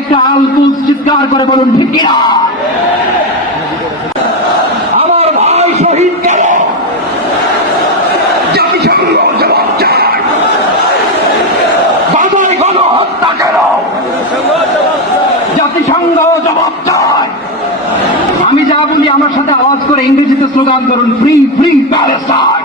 একটা আলকুস চিৎকার করে বলুন, ঠিক কিনা? আমি যা বলি, আমার সাথে আওয়াজ করে ইংরেজিতে স্লোগান করুন ফ্রি ফ্রি প্যালেস্টাইন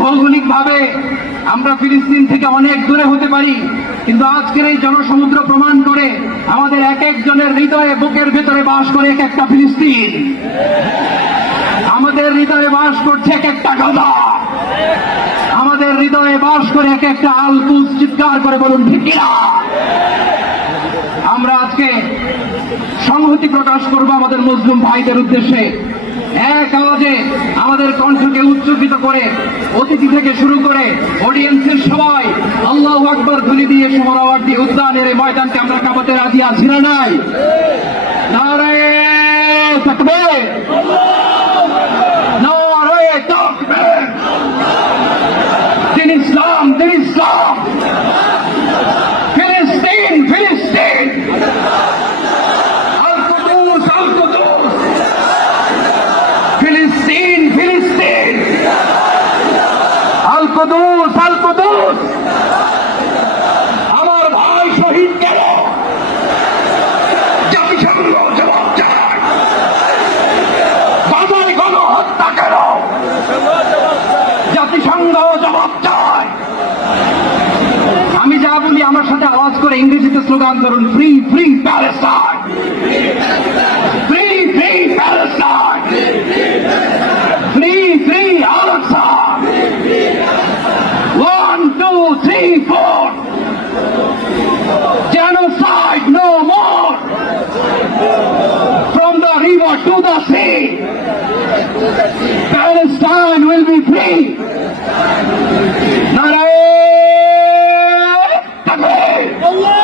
ভৌগোলিক ভাবে আমরা ফিলিস্তিন থেকে অনেক দূরে হতে পারি, কিন্তু আজকের এই জনসমুদ্র প্রমাণ করে আমাদের এক একজনের হৃদয়ে, বুকের ভেতরে বাস করে এক একটা ফিলিস্তিন। আমাদের হৃদয়ে বাস করছে এক একটা গাদা আমাদের হৃদয়ে বাস করে এক একটা আলকুস চিৎকার করে বলুন, ঠিক আমরা আজকে সংহতি প্রকাশ করব আমাদের মুসলিম ভাইদের উদ্দেশ্যে। এক আওয়াজে আমাদের কণ্ঠকে উচ্চকিত করে, অতিথি থেকে শুরু করে অডিয়েন্সের সবাই আল্লাহ আকবর ধ্বনি দিয়ে সমরাওয়ার্দী উদ্যানের এই ময়দানকে আমরা কাবাতে রাজি আছি না নাই? নারায়ে দিন ইসলাম দিন ইসলাম ফিলিস্তিন ফিলিস্তিন আল-কুদুস আল-কুদুস ফিলিস্তিন ফিলিস্তিন আল-কুদুস আল-কুদুস আমার ভাই শহীদ কেন জাতিসংঘ জবাব চায় বাজারে গণহত্যা কেন জাতিসংঘ জবাব চায়। আমি যা বলি আমার সাথে আওয়াজ করে ইংরেজিতে স্লোগান ধরুন free free Palestine free free free free one two three four The Palestine will be free. Not a Allah.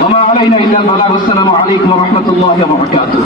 Wa ma illa al-balagh. Assalamu alaykum rahmatullahi wa barakatuh.